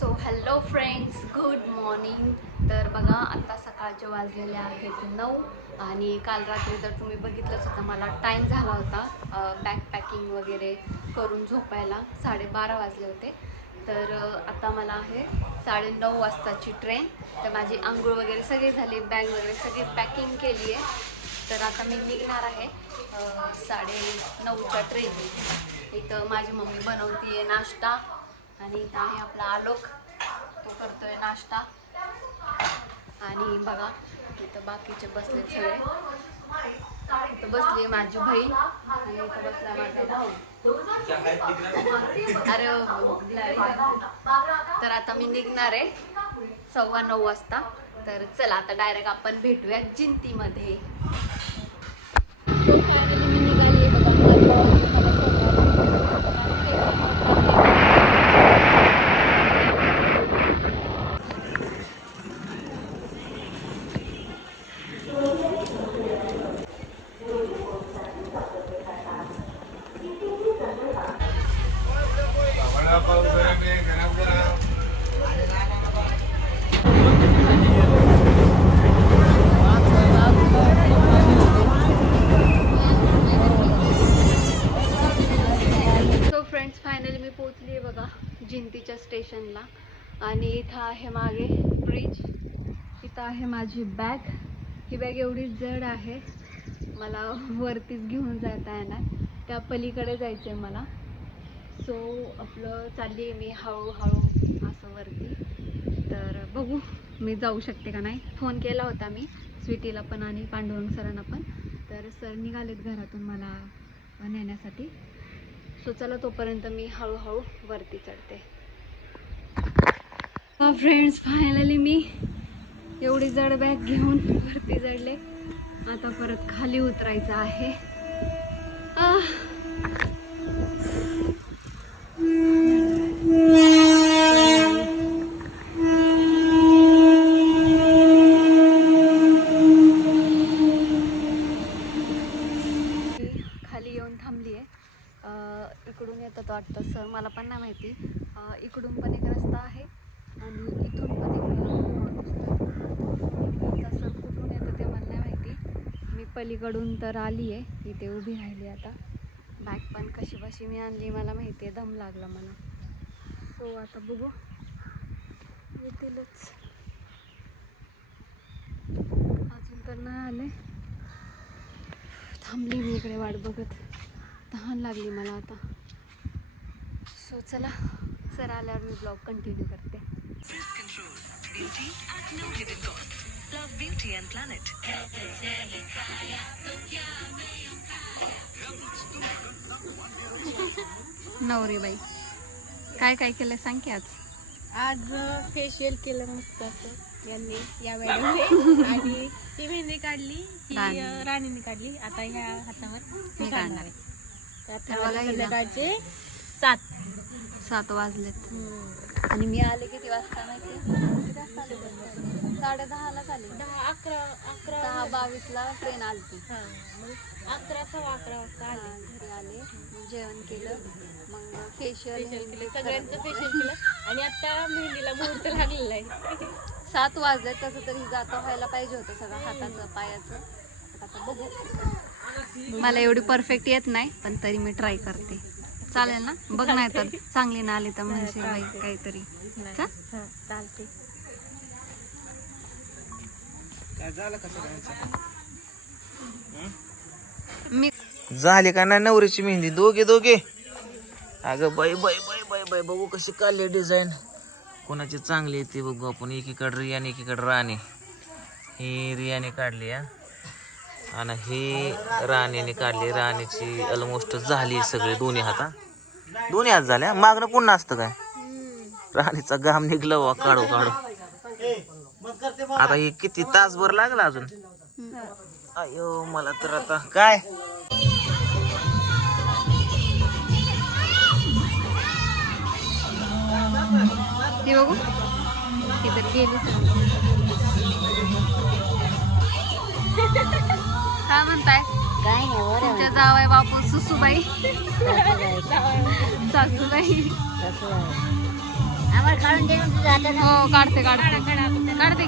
So hello friends good morning. तर बघा आत्ता सकाळचे वाजलेले आहेत नऊ आणि काल रात्री तर तुम्ही बघितलंच होतं मला टाईम झाला होता बॅग पॅकिंग वगैरे करून झोपायला. साडेबारा वाजले होते. तर आता मला आहे साडे नऊ वाजताची ट्रेन तर माझी आंघोळ वगैरे सगळी झाली बॅग वगैरे सगळी पॅकिंग केली आहे. तर आता मी निघणार आहे साडे नऊच्या ट्रेन इथं माझी मम्मी बनवती आहे नाश्ता. आणि इथं आहे आपला आलोक. तो करतोय नाश्ता. आणि बघा इथं बाकीचे बसले सगळे. इथं बसली आहे माझी बहीण. आणि इथं बसला माझा भाऊ. अरे तर आता मी निघणार आहे सव्वा नऊ वाजता. तर चला आता डायरेक्ट आपण भेटूया जिंतीमध्ये मी निघाली वडापाव गरम आहे गरम गरम सो फ्रेंड्स फायनली मी पोचली आहे बघा जिंतीच्या स्टेशनला. आणि इथं आहे मागे ब्रिज इथं आहे माझी बॅग ही बॅग एवढी जड आहे. मला वरतीच घेऊन जाता येणार. त्या पलीकडे जायचं आहे मला. सो आपलं चालली आहे मी हळूहळू असं वरती. तर बघू मी जाऊ शकते का नाही. फोन केला होता मी स्वीटीला पण आणि पांडुरंग सरांना पण. तर सर निघालेत घरातून मला नेण्यासाठी. सो चला तोपर्यंत मी हळूहळू वरती चढते. फ्रेंड्स फायनली मी एवढी जड बॅग घेऊन वरती चढले. आता परत खाली उतरायचं आहे. खाली येऊन थांबली आहे इकडून येतात वाटतं सर मला पण नाही माहिती. इकडून पण एक रस्ता आहे आणि इथून पण एक सर कुठून येतं ते मला नाही माहिती. मी पलीकडून तर आली आहे इथे उभी राहिली आता. बॅग पण कशी बशी मी आणली मला माहिती आहे दम लागला मला. सो आता बघू. येतीलच. अजून तर नाही आले. थांबली मी इकडे वाट बघत. तहान लागली मला आता. सो चला. सर आल्यावर मी ब्लॉग कंटिन्यू करते. नवरी बाई. काय काय केलं सांग की आज? आज फेशियल केलं मस्त असं. यांनी या वेळेला. आणि ती मेहंदी काढली ती राणीने काढली. आता ह्या हातावर मी काढणार आहे. संध्याकाळचे सात. सात वाजलेत. आणि मी आले किती वाजता माहिती साडे दहालाच आले दहा अकरा अकरा. दहा बावीसला ट्रेन आलती. हा अकरा सव्वा अकरा वाजता आले. घरी आले. जेवण केलं. मग फेशियल सगळ्यांचं फेशियल केलं. आणि आता मेहंदीला मुहूर्त लागलेला आहे. सात वाजले तसं तरी जाता व्हायला पाहिजे होतं सगळं हाताचं पायाचं. आता बघू. मला एवढी परफेक्ट येत नाही पण तरी मी ट्राय करते. चालेल ना? बघ नाही तर चांगली ना आली तर म्हणशील बाई काहीतरी? हा चालते मी झाली का नाही नवरीची मेहंदी? दोघे दोघे. अगं बाई बाई बाई बाई बाई बघू कशी काढली डिझाईन कोणाची चांगली येते बघू आपण. एकीकडे रियाने एकीकडे राणी. ही रियाने काढली हा. आणि ही राणीने काढली. राणीची ऑलमोस्ट झाली सगळी दोन्ही हाता. दोन्ही हात झाल्या मागणं पुन्हा असतं काय? राणीचा घाम निघलं वा काढू काढू. आता हे किती तासभर लागला अजून? अयो मला तर आता काय? बघू. गेली काय म्हणताय? काय नाही बरं तुमच्या जावाय बापू सुसूबाई. सासूबाई. हो काढते काढते. काढते.